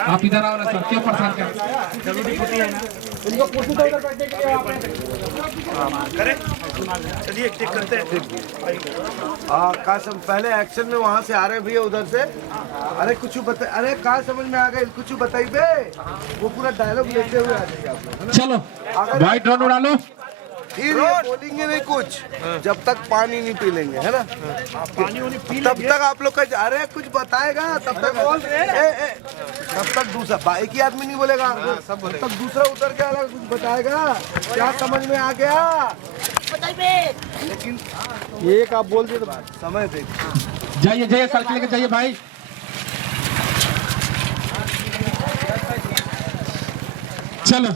आप इधर आओ ना सर, क्यों परेशान कर जरूरी कुर्सी है ना, इनको कुर्सी तो उधर बैठने के लिए वहाँ पे करें। चलिए चेक करते हैं। कासम पहले एक्शन में वहाँ से आ रहे भैया उधर से। अरे कुछ बता, अरे कहाँ समझ में आ गए, कुछ बताइए। वो पूरा डायलॉग लेते हुए आ जाइए आप लोग, है ना? चलो व्हाइट ड्रोन उड़ा लो। फिर ये बोलेंगे नहीं कुछ जब तक पानी नहीं पी लेंगे, है ना? पानी वानी पी तब तक आप लोग का अरे कुछ बताएगा, तब तक बोल तब तक दूसरा एक ही आदमी नहीं बोलेगा, तब तक दूसरा उतर के अलग कुछ बताएगा। क्या समझ में आ गया? लेकिन ये एक आप बोल दिए तो समय दे। जाइए जाइए सर लेके जाइए भाई। चलो